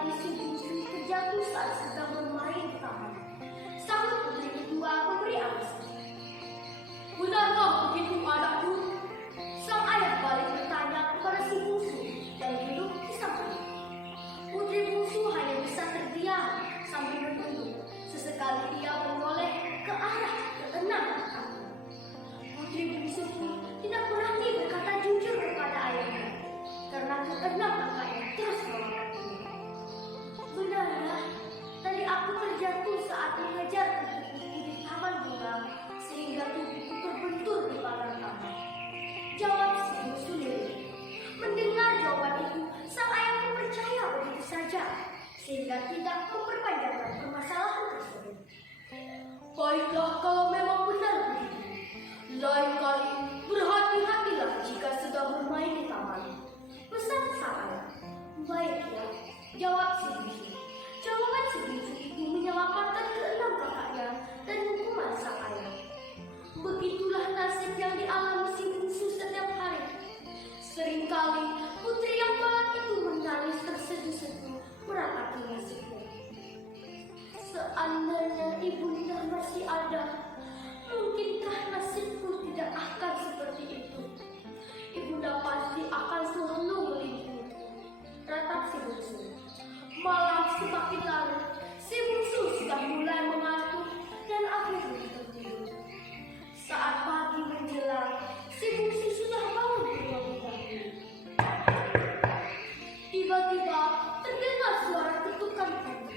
tadi si bungsu terjatuh saat sedang bermain di taman. Sang putri kedua memberi alasan. "Benarkah begitu, anakku?" Sang ayah balik bertanya kepada si bungsu yang duduk di samping. Putri bungsu hanya bisa terdiam sambil menunduk. Sesekali ia menoleh ke arah keenam kakaknya. Putri bungsu pun tidak berani berkata jujur kepada ayahnya karena keenam kakaknya terus memanggilnya. "Benar ya, tadi aku terjatuh saat mengejar kupu-kupu di taman bunga sehingga tubuhku terbentur di pagar taman," jawab si bungsu lirih. Mendengar jawaban itu, sang ayah pun percaya begitu saja sehingga tidak memperpanjangkan permasalahan tersebut. "Baiklah kalau memang benar begitu. Lain kali berhati-hatilah jika sedang bermain di taman," pesan sang ayah. "Baik ya," jawab si bungsu. Jawaban si bungsu itu menyelamatkan keenam kakaknya dan hukuman sang ayah. Begitulah nasib yang dialami si bungsu setiap hari. Seringkali putri yang malang itu menangis terseduh-seduh meratapi nasibnya. "Seandainya ibunda masih ada, mungkinkah nasibku tidak akan seperti itu? Ibunda pasti akan selalu melindungiku," ratap si bungsu. Malam semakin larut, si bungsu sudah mulai mengantuk dan akhirnya tertidur. Saat pagi menjelang, si bungsu sudah bangun terlebih dahulu. Tiba-tiba terdengar suara ketukan pintu.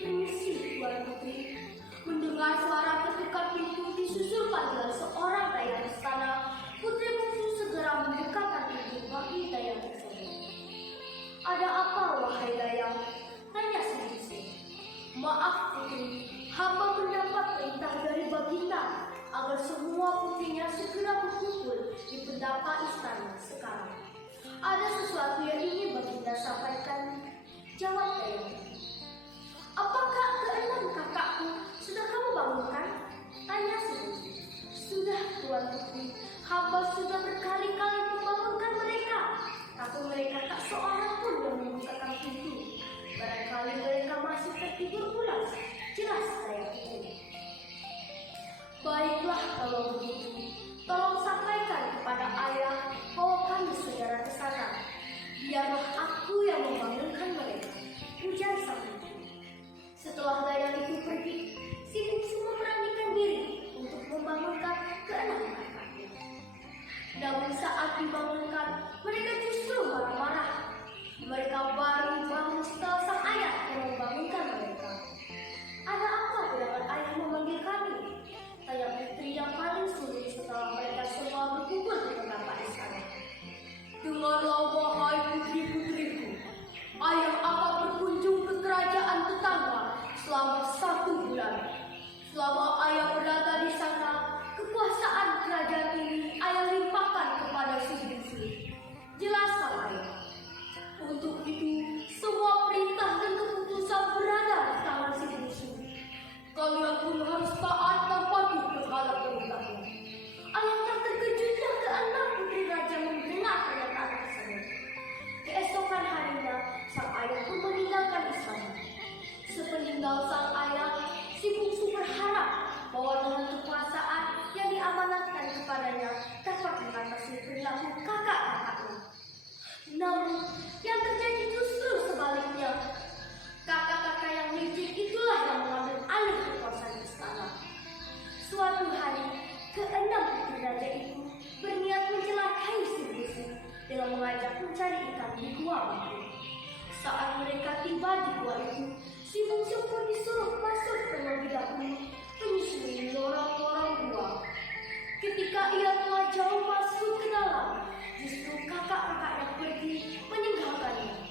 "Permisi, Tuan Putri." Mendengar suara ketukan pintu disusul panggilan seorang dayang istana, putri bungsu segera membukakan pintu bagi dayang tersebut. "Ada apa, wahai dayang?" tanya si bungsu. "Maaf Putri, hamba mendapat perintah dari Baginda agar semua putrinya segera berkumpul di pendapa istana sekarang. Ada sesuatu yang ingin Baginda sampaikan," jawab dayang. "Apakah keenam kakakku sudah kamu bangunkan?" tanya si bungsu. "Sudah, Tuan Putri, hamba sudah berkali-kali membangunkan mereka, tapi mereka tak seorang pun yang membukakan pintu. Barangkali mereka masih tertidur pulas," jelas dayang itu. "Baiklah kalau begitu, tolong sampaikan kepada ayah bahwa kami segera ke sana. Biarlah aku yang membangunkan mereka," ujar sang putri. Setelah dayang itu pergi, si bungsu memberanikan diri untuk membangunkan keenam kakaknya. Namun saat dibangunkan, mereka justru marah-marah. Mereka baru bangun setelah sang ayah yang membangunkan mereka. "Ada apa dengan ayah memanggil kami?" tanya putri yang paling sulit setelah mereka semua berkumpul di pendapa istana. "Dengarlah wahai putri-putriku, ayah akan berkunjung ke kerajaan tetangga selama 1 bulan. Selama ayah berada di sana, kekuasaan kerajaan ini ayah limpahkan kepada si bungsu," jelas sang ayah. "Untuk itu, semua perintah dan keputusan berada di tangan si bungsu. Kalian pun harus taat dan patuh terhadap perintahnya." Alangkah terkejutnya keenam putri raja mendengar pernyataan tersebut. Keesokan harinya, sang ayah pun meninggalkan istana. Sepeninggal sang ayah, si bungsu berharap bahwa dengan kekuasaan yang diamanatkan kepadanya dapat mengatasi perilaku kakak-kakaknya. Namun, yang terjadi justru sebaliknya. Kakak-kakak yang licik itulah yang mengambil alih kekuasaan istana. Suatu hari, keenam putri raja itu berniat mencelakai si bungsu dengan mengajak mencari ikan di gua batu. Saat mereka tiba di gua itu, si bungsu pun disuruh masuk terlebih dahulu menyusuri lorong-lorong gua. Ketika ia telah jauh masuk ke dalam, justru kakak-kakaknya pergi meninggalkannya.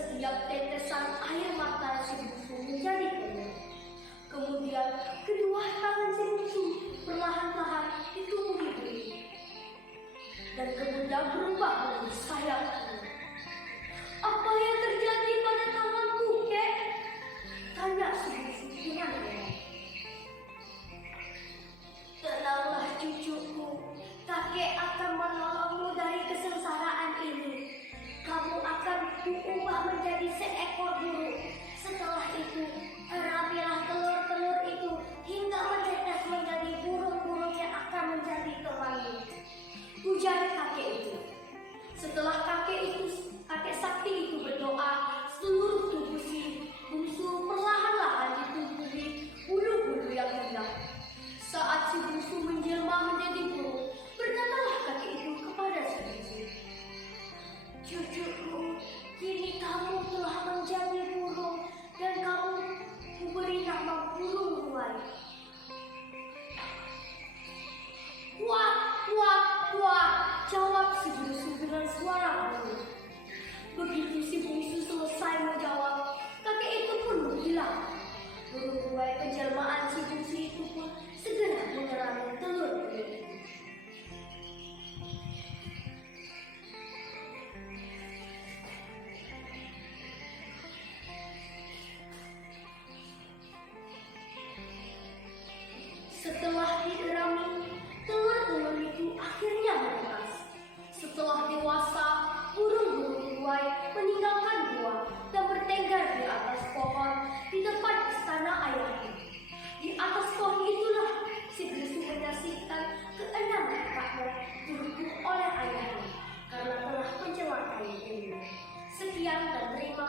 setiap tetesan air mata si bungsu menjadi penuh. Kemudian kedua tangan si bungsu perlahan-lahan ditumbuhi beri dan kemudian berubah menjadi sayap. Apa yang terjadi pada tanganku, kek? Tanya si bungsu dengan heran. Tenanglah cucuku, kakek akan menolongmu dari kesengsaraan ini. Kamu akan diubah menjadi seekor burung. Setelah itu, rapilah telur-telur itu hingga menetes menjadi burung-burung yang akan menjadi temanmu. Ujar kakek itu. Setelah kakek sakti itu berdoa, seluruh tubuh si bungsu perlahan-lahan ditumbuhi bulu-bulu yang indah. Saat si bungsu menjelma menjadi burung, berkatalah kakek itu kepada si bungsu, "Cucuku, kini kamu telah menjadi burung dan kamu kuberi nama burung ruai." "Kuak, kuak, kuak," jawab si bungsu dengan suara burung. Begitu si bungsu selesai menjawab, kakek itu pun menghilang. Burung ruai penjelmaan si bungsu itu pun segera menyerang telur-telur itu. Setelah dierami, telur-telur itu akhirnya menetas. Setelah dewasa, burung-burung ruai meninggalkan gua dan bertengger di atas pohon di depan istana ayahnya. Di atas pohon itulah si bungsu menyaksikan keenam kakaknya dihukum oleh ayahnya karena telah mencelakai dirinya. Sekian dan terima